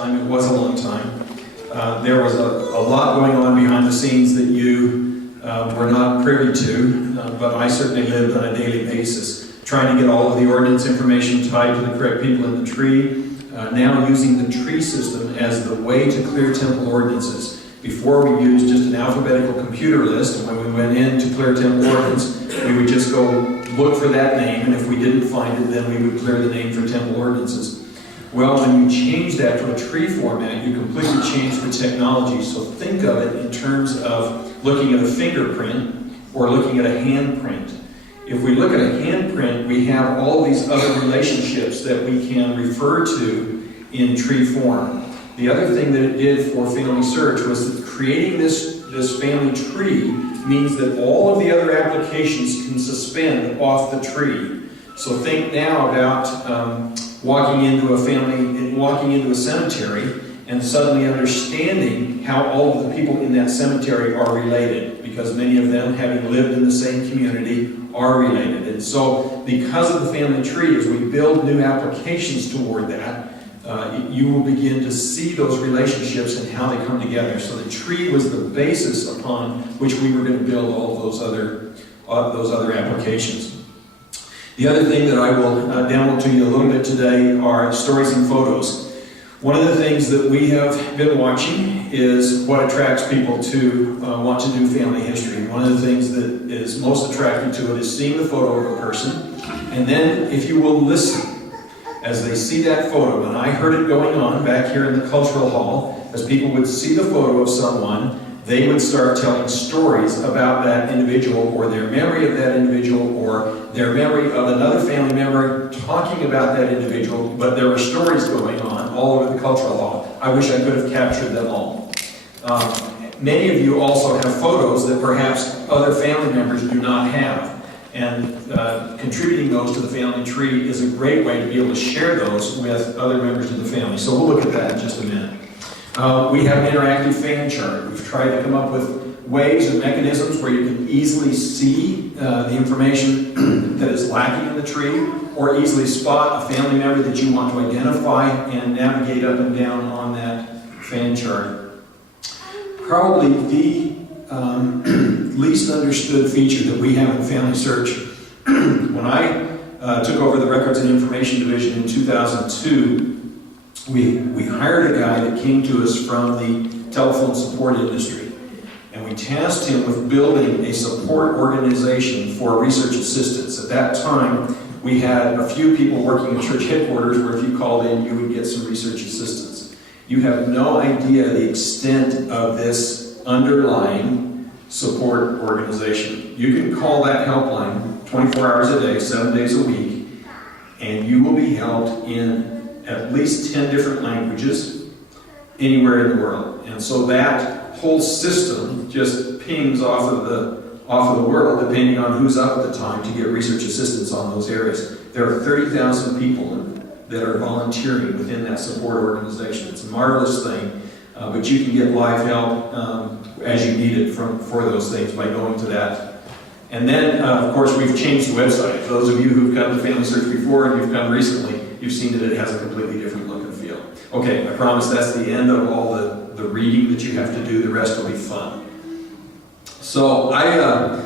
time. It was a long time. There was a lot going on behind the scenes that you were not privy to, but I certainly lived on a daily basis, trying to get all of the ordinance information tied to the correct people in the tree, now using the tree system as the way to clear temple ordinances. Before we used just an alphabetical computer list, and when we went in to clear temple ordinance, we would just go look for that name, and if we didn't find it, then we would clear the name for temple ordinances. Well, when you change that to a tree format, you completely change the technology. So think of it in terms of looking at a fingerprint or looking at a handprint. If we look at a handprint, we have all these other relationships that we can refer to in tree form. The other thing that it did for Family Search was that creating this family tree means that all of the other applications can suspend off the tree. So think now about walking into a cemetery and suddenly understanding how all of the people in that cemetery are related, because many of them, having lived in the same community, are related. And so because of the family tree, as we build new applications toward that, you will begin to see those relationships and how they come together. So the tree was the basis upon which we were going to build all of those other applications. The other thing that I will download to you a little bit today are stories and photos. One of the things that we have been watching is what attracts people to want to do family history. One of the things that is most attractive to it is seeing the photo of a person, and then, if you will listen, as they see that photo. And I heard it going on back here in the cultural hall. As people would see the photo of someone, they would start telling stories about that individual, or their memory of that individual, or their memory of another family member talking about that individual. But there were stories going on all over the cultural hall. I wish I could have captured them all. Many of you also have photos that perhaps other family members do not have. And contributing those to the family tree is a great way to be able to share those with other members of the family. So we'll look at that in just a minute. We have an interactive fan chart. We've tried to come up with ways and mechanisms where you can easily see the information that is lacking in the tree, or easily spot a family member that you want to identify and navigate up and down on that fan chart. Probably the least understood feature that we have in Family Search. When I took over the Records and Information Division in 2002, we hired a guy that came to us from the telephone support industry, and we tasked him with building a support organization for research assistants. At that time, we had a few people working at church headquarters where if you called in, you would get some research assistance. You have no idea the extent of this underlying support organization. You can call that helpline 24 hours a day, 7 days a week, and you will be helped in at least 10 different languages anywhere in the world. And so that whole system just pings off of the world, depending on who's up at the time, to get research assistance on those areas. There are 30,000 people that are volunteering within that support organization. It's a marvelous thing, but you can get live help as you need it for those things by going to that. And then, of course, we've changed the website. For those of you who've come to Family Search before and you've come recently, you've seen that it has a completely different look and feel. Okay, I promise that's the end of all the reading that you have to do. The rest will be fun. So I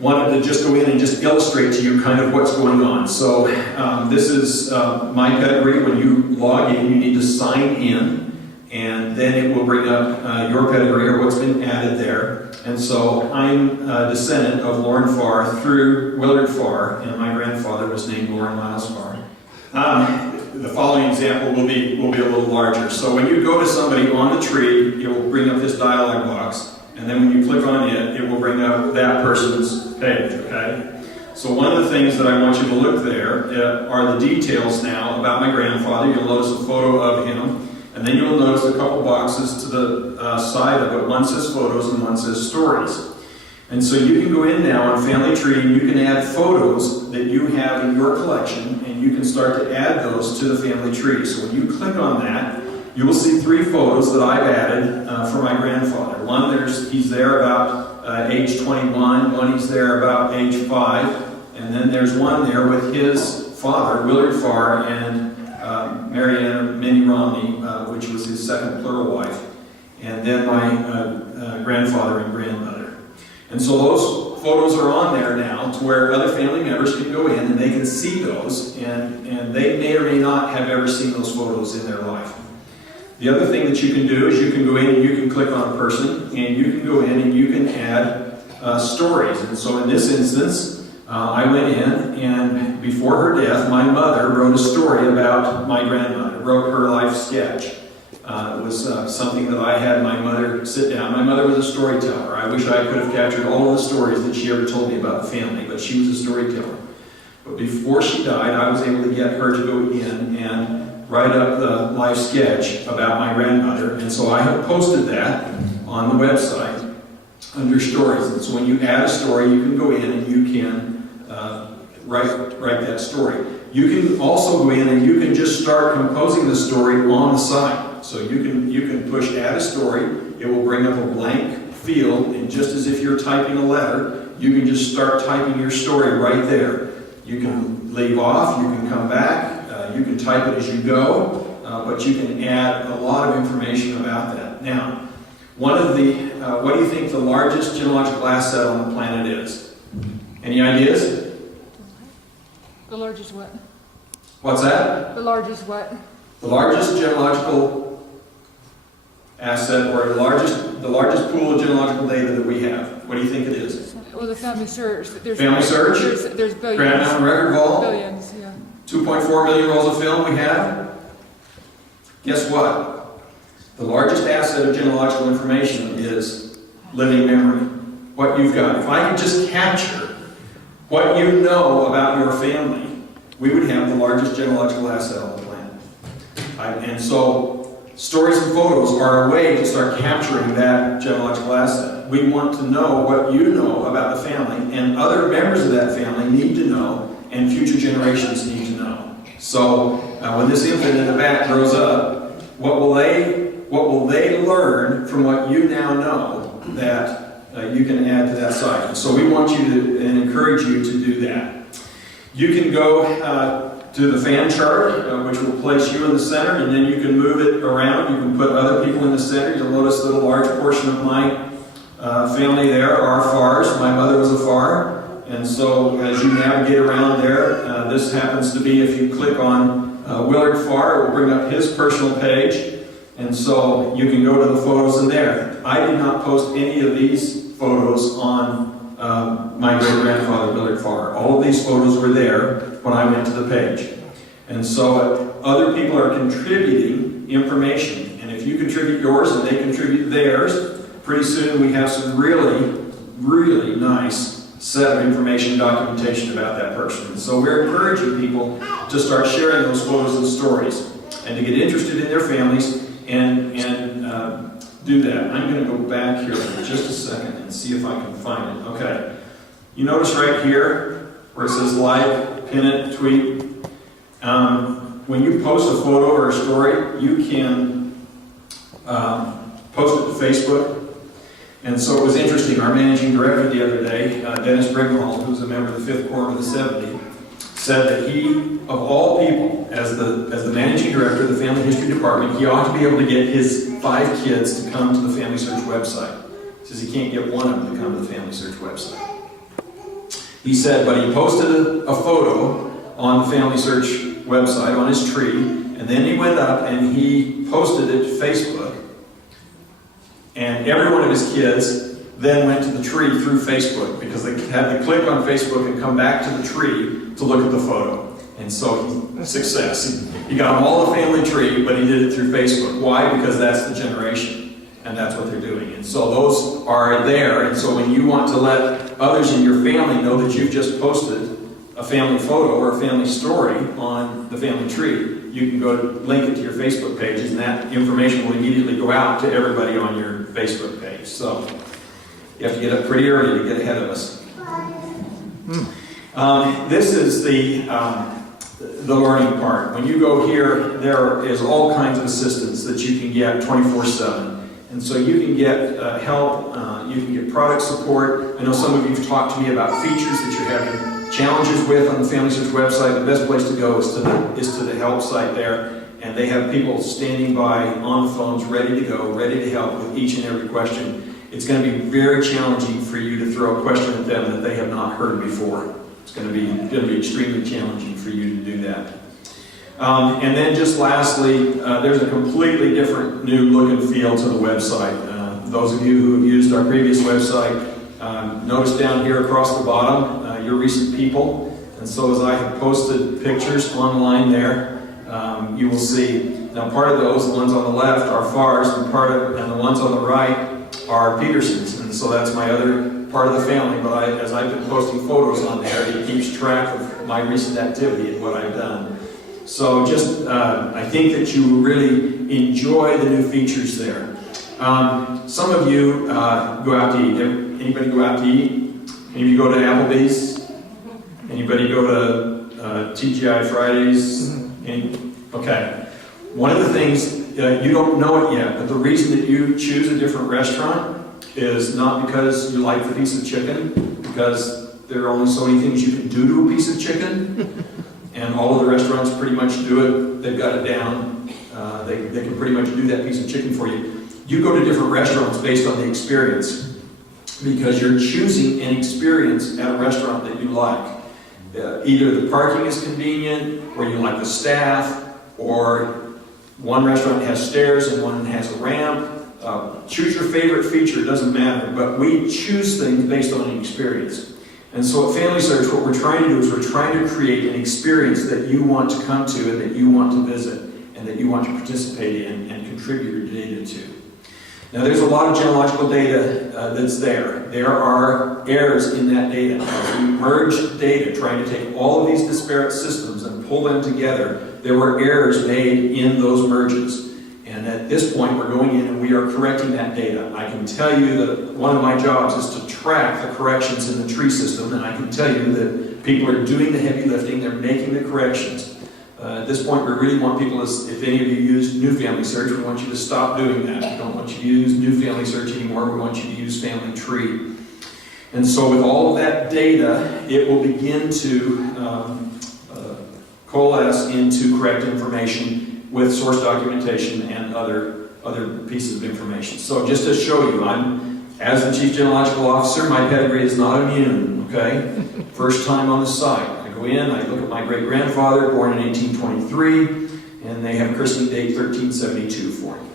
wanted to just go in and just illustrate to you kind of what's going on. So this is my pedigree. When you log in, you need to sign in, and then it will bring up your pedigree or what's been added there. And so I'm a descendant of Lauren Farr through Willard Farr, and my grandfather was named Lauren Miles Farr. The following example will be a little larger. So when you go to somebody on the tree, it will bring up this dialog box, and then when you click on it, it will bring up that person's page, okay? So one of the things that I want you to look there are the details now about my grandfather. You'll notice a photo of him, and then you'll notice a couple boxes to the side of it. One says photos and one says stories. And so you can go in now on Family Tree and you can add photos that you have in your collection, and you can start to add those to the Family Tree. So when you click on that, you will see 3 photos that I've added for my grandfather. One, he's there about age 21. One, he's there about age 5. And then there's one there with his father, Willard Farr, and Mary Ann Minnie Romney, which was his second plural wife, and then my grandfather and grandmother. And so those photos are on there now to where other family members can go in and they can see those, and they may or may not have ever seen those photos in their life. The other thing that you can do is you can go in and you can click on a person, and you can go in and you can add stories. And so in this instance, I went in, and before her death, my mother wrote a story about my grandmother, wrote her life sketch. It was something that I had my mother sit down. My mother was a storyteller. I wish I could have captured all of the stories that she ever told me about the family, but she was a storyteller. But before she died, I was able to get her to go in and write up the life sketch about my grandmother. And so I have posted that on the website under stories. And so when you add a story, you can go in and you can write that story. You can also go in and you can just start composing the story on the site. So you can push add a story. It will bring up a blank field, and just as if you're typing a letter, you can just start typing your story right there. You can leave off, you can come back, you can type it as you go, but you can add a lot of information about that. Now, one of the, what do you think the largest genealogical asset on the planet is? Any ideas? The largest what? What's that? The largest what? The largest genealogical asset, or the largest pool of genealogical data that we have. What do you think it is? Well, the family search. Family search? There's billions. Grand Mountain Record Vault? Billions, yeah. 2.4 million rolls of film we have. Guess what? The largest asset of genealogical information is living memory. What you've got. If I could just capture what you know about your family, we would have the largest genealogical asset on the planet. And so, stories and photos are a way to start capturing that genealogical asset. We want to know what you know about the family, and other members of that family need to know, and future generations need to know. So, when this infant in the back grows up, what will they learn from what you now know that you can add to that site? And so we want you to, and encourage you to do that. You can go to the fan chart, which will place you in the center, and then you can move it around. You can put other people in the center. You'll notice that a large portion of my family there are Farrs. My mother was a Farr. And so as you navigate around there, this happens to be, if you click on Willard Farr, it will bring up his personal page. And so you can go to the photos in there. I did not post any of these photos on my great-grandfather, Willard Farr. All of these photos were there when I went to the page. And so other people are contributing information. And if you contribute yours and they contribute theirs, pretty soon we have some really, really nice set of information and documentation about that person. And so we're encouraging people to start sharing those photos and stories and to get interested in their families and do that. I'm going to go back here for just a second and see if I can find it. Okay. You notice right here where it says like, pin it, tweet. When you post a photo or a story, you can post it to Facebook. And so it was interesting. Our managing director the other day, Dennis Bringhall, who's a member of the 5th Corps of the 70, said that he, of all people, as the managing director of the Family History Department, he ought to be able to get his 5 kids to come to the Family Search website. He says he can't get one of them to come to the Family Search website. He said, but he posted a photo on the Family Search website, on his tree, and then he went up and he posted it to Facebook. And every one of his kids then went to the tree through Facebook, because they had to click on Facebook and come back to the tree to look at the photo. And so, success. He got them all the family tree, but he did it through Facebook. Why? Because that's the generation, and that's what they're doing. And so those are there, and so when you want to let others in your family know that you've just posted a family photo or a family story on the family tree, you can go link it to your Facebook pages, and that information will immediately go out to everybody on your Facebook page. So you have to get up pretty early to get ahead of us. This is the learning part. When you go here, there is all kinds of assistance that you can get 24/7. And so you can get help, you can get product support. I know some of you have talked to me about features that you're having challenges with on the Family Search website. The best place to go is to the help site there. and they have people standing by on the phones, ready to go, ready to help with each and every question. It's going to be very challenging for you to throw a question at them that they have not heard before. It's going to be extremely challenging for you to do that. And then just lastly, there's a completely different new look and feel to the website. Those of you who have used our previous website, notice down here across the bottom, your recent people. And so as I have posted pictures online there, you will see, now part of those, the ones on the left are Farrs, and the ones on the right are Petersons. And so that's my other part of the family, but as I've been posting photos on there, it keeps track of my recent activity and what I've done. So just, I think that you really enjoy the new features there. Some of you go out to eat. Anybody go out to eat? Any of you go to Applebee's? Anybody go to TGI Fridays? Okay. One of the things, you don't know it yet, but the reason that you choose a different restaurant is not because you like the piece of chicken, because there are only so many things you can do to a piece of chicken, and all of the restaurants pretty much do it. They've got it down. They can pretty much do that piece of chicken for you. You go to different restaurants based on the experience, because you're choosing an experience at a restaurant that you like. Either the parking is convenient, or you like the staff, or one restaurant has stairs and one has a ramp. Choose your favorite feature, it doesn't matter, but we choose things based on an experience. And so at Family Search, what we're trying to do is we're trying to create an experience that you want to come to and that you want to visit and that you want to participate in and contribute your data to. Now there's a lot of genealogical data that's there. There are errors in that data. As we merge data, trying to take all of these disparate systems and pull them together, there were errors made in those merges. And at this point, we're going in and we are correcting that data. I can tell you that one of my jobs is to track the corrections in the tree system, and I can tell you that people are doing the heavy lifting, they're making the corrections. At this point, we really want people, if any of you use New Family Search, we want you to stop doing that. We don't want you to use New Family Search anymore, we want you to use Family Tree. And so with all of that data, it will begin to coalesce into correct information with source documentation and other pieces of information. So just to show you, as the Chief Genealogical Officer, my pedigree is not immune, okay? First time on the site. I go in, I look at my great-grandfather, born in 1823, and they have christening date 1372 for me.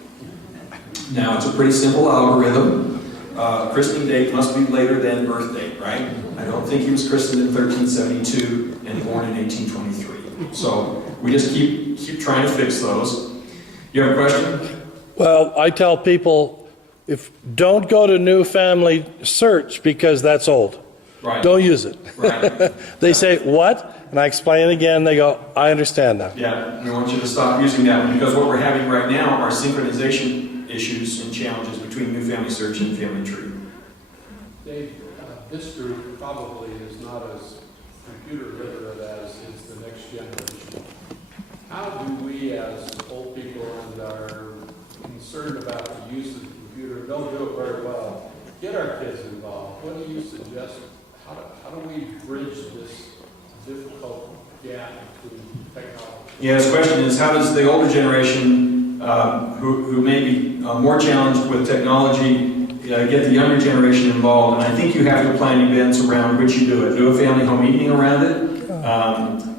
Now, it's a pretty simple algorithm. Christening date must be later than birth date, right? I don't think he was christened in 1372 and born in 1823. So we just keep trying to fix those. You have a question? Well, I tell people, don't go to New Family Search because that's old. Right. Don't use it. Right. They say, what? And I explain it again, they go, I understand now. Yeah, we want you to stop using that one because what we're having right now are synchronization issues and challenges between New Family Search and Family Tree. Dave, this group probably is not as computer literate as is the next generation. How do we, as old people and are concerned about the use of the computer, don't do it very well, get our kids involved? What do you suggest? How do we bridge this difficult gap between technology? Yeah, his question is, how does the older generation, who may be more challenged with technology, get the younger generation involved? And I think you have to plan events around which you do it. Do a family home evening around it.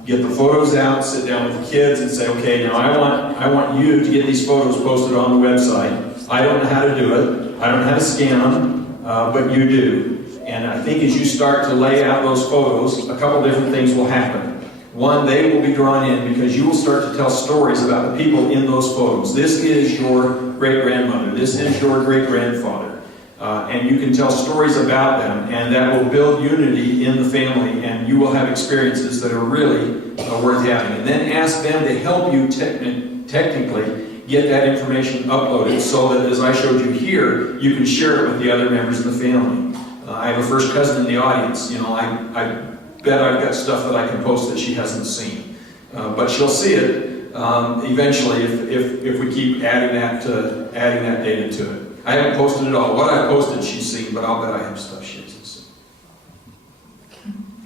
Get the photos out, sit down with the kids and say, okay, now I want you to get these photos posted on the website. I don't know how to do it. I don't know how to scan them, but you do. And I think as you start to lay out those photos, a couple different things will happen. One, they will be drawn in because you will start to tell stories about the people in those photos. This is your great-grandmother. This is your great-grandfather. And you can tell stories about them, and that will build unity in the family, and you will have experiences that are really worth having. And then ask them to help you technically get that information uploaded so that, as I showed you here, you can share it with the other members of the family. I have a first cousin in the audience. You know, I bet I've got stuff that I can post that she hasn't seen. But she'll see it eventually if we keep adding that data to it. I haven't posted it all. What I posted she's seen, but I'll bet I have stuff she hasn't seen.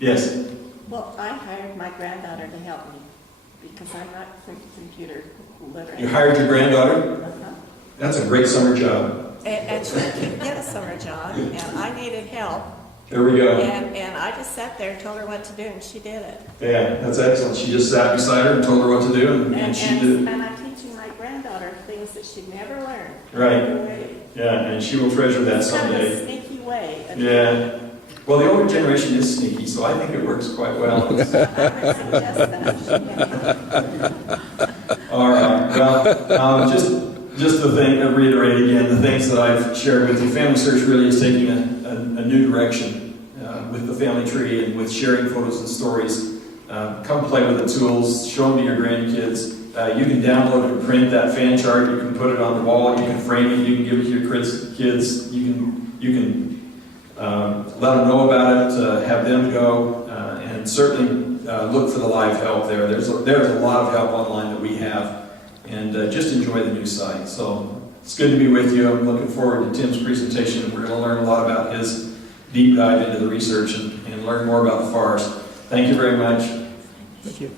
Yes? Well, I hired my granddaughter to help me because I'm not computer literally. You hired your granddaughter? Uh-huh. That's a great summer job. And she couldn't get a summer job, and I needed help. There we go. And I just sat there and told her what to do, and she did it. Yeah, that's excellent. She just sat beside her and told her what to do, and she did it. And I'm teaching my granddaughter things that she'd never learned. Right. Already. Yeah, and she will treasure that It's kind of a someday. sneaky way. of- Yeah. Well, the older generation is sneaky, so I think it works quite well. I would suggest that. All right. Well, just the thing, reiterate again, the things that I've shared with you. Family Search really is taking a new direction with the family tree and with sharing photos and stories. Come play with the tools. Show them to your grandkids. You can download and print that fan chart. You can put it on the wall. You can frame it. You can give it to your kids. You can let them know about it. Have them go, and certainly look for the live help there. There's a lot of help online that we have. And just enjoy the new site. So it's good to be with you. I'm looking forward to Tim's presentation. We're going to learn a lot about his deep dive into the research and learn more about the forest. Thank you very much. Thank you.